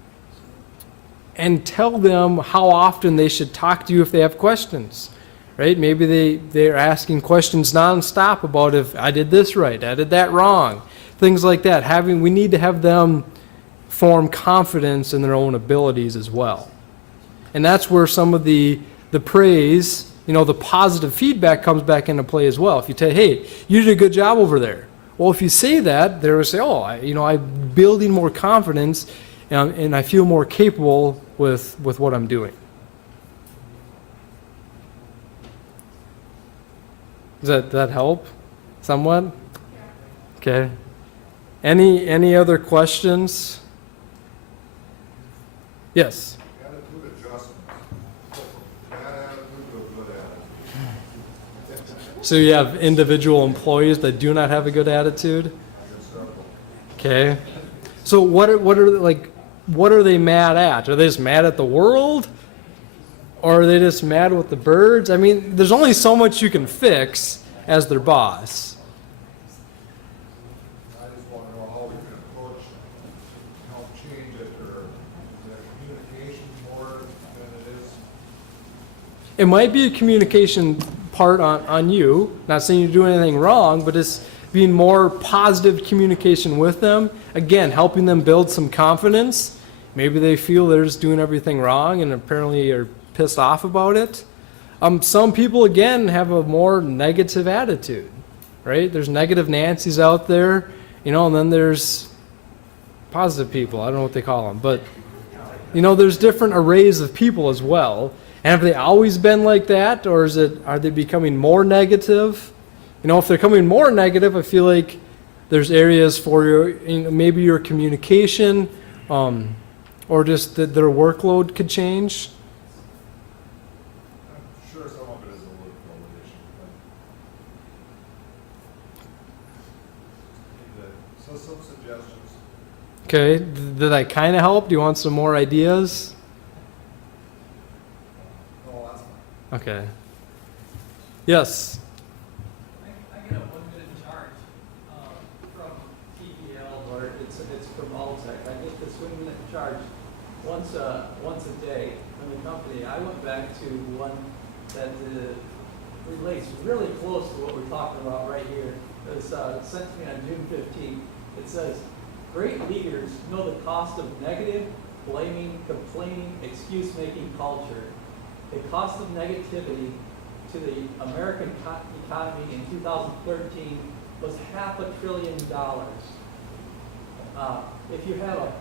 tell them how often they should talk to you if they have questions, right? Maybe they're asking questions nonstop about if I did this right, I did that wrong, things like that. We need to have them form confidence in their own abilities as well. And that's where some of the praise, the positive feedback comes back into play as well. If you say, hey, you did a good job over there. Well, if you say that, they'll say, oh, I'm building more confidence and I feel more capable with what I'm doing. Does that help somewhat? Okay. Any other questions? Yes. Attitude adjustment. Bad attitude to a good attitude. So you have individual employees that do not have a good attitude? Okay. So what are they mad at? Are they just mad at the world? Or are they just mad with the birds? I mean, there's only so much you can fix as their boss. I just want to know how we can approach, help change it, or the communication more than it is. It might be a communication part on you. Not saying you're doing anything wrong, but it's being more positive communication with them. Again, helping them build some confidence. Maybe they feel they're just doing everything wrong and apparently are pissed off about it. Some people, again, have a more negative attitude, right? There's negative Nancy's out there, and then there's positive people. I don't know what they call them, but, there's different arrays of people as well. And have they always been like that, or are they becoming more negative? If they're becoming more negative, I feel like there's areas for maybe your communication, or just that their workload could change. I'm sure some of it is a workload issue, but some suggestions. Okay, did that kind of help? Do you want some more ideas? No, that's fine. Okay. Yes. I get a 1 minute charge from TPL, or it's from Altec. I get this 1 minute charge once a day from the company. I went back to one that relates really close to what we're talking about right here. It was sent to me on June 15th. It says, great leaders know the cost of negative, blaming, complaining, excuse-making culture. The cost of negativity to the American economy in 2013 was $500 billion. If you have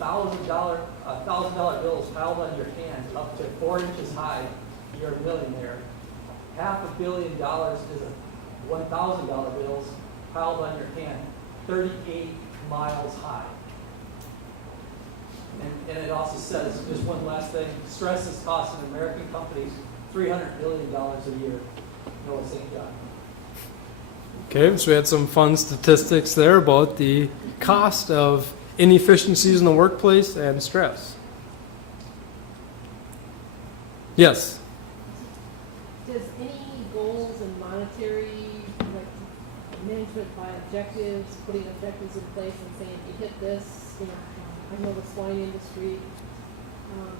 $1,000 bills piled on your hand up to 4 inches high, you're a millionaire. $500 million is $1,000 bills piled on your hand, 38 miles high. And it also says, just one last thing, stress is costing American companies $300 billion a year. Noah St. John. Okay, so we had some fun statistics there about the cost of inefficiencies in the workplace and stress. Yes. Does any goals and monetary, like management by objectives, putting objectives in place and saying, if you hit this, I know the swine industry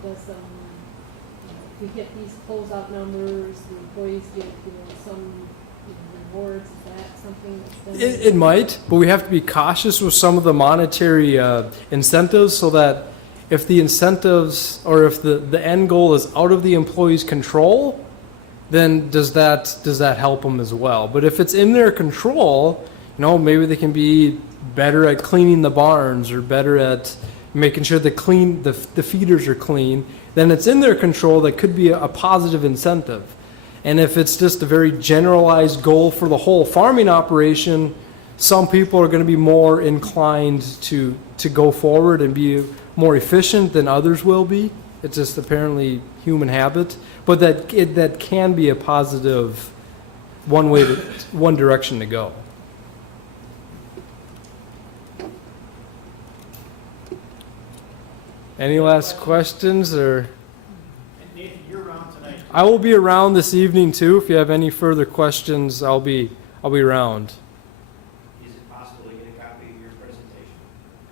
does some, if you hit these closeout numbers, the employees get, some rewards. Is that something that's done? It might, but we have to be cautious with some of the monetary incentives so that if the incentives or if the end goal is out of the employee's control, then does that help them as well? But if it's in their control, maybe they can be better at cleaning the barns or better at making sure the feeders are clean, then it's in their control. That could be a positive incentive. And if it's just a very generalized goal for the whole farming operation, some people are going to be more inclined to go forward and be more efficient than others will be. It's just apparently human habit. But that can be a positive one direction to go. Any last questions or? And Nathan, you're around tonight. I will be around this evening too. If you have any further questions, I'll be around. Is it possible to get a copy of your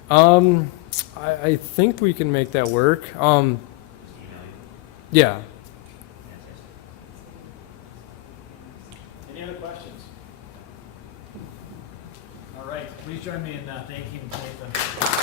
presentation? I think we can make that work. Just email you. Yeah. Fantastic. Any other questions? All right, please join me in thanking Nathan.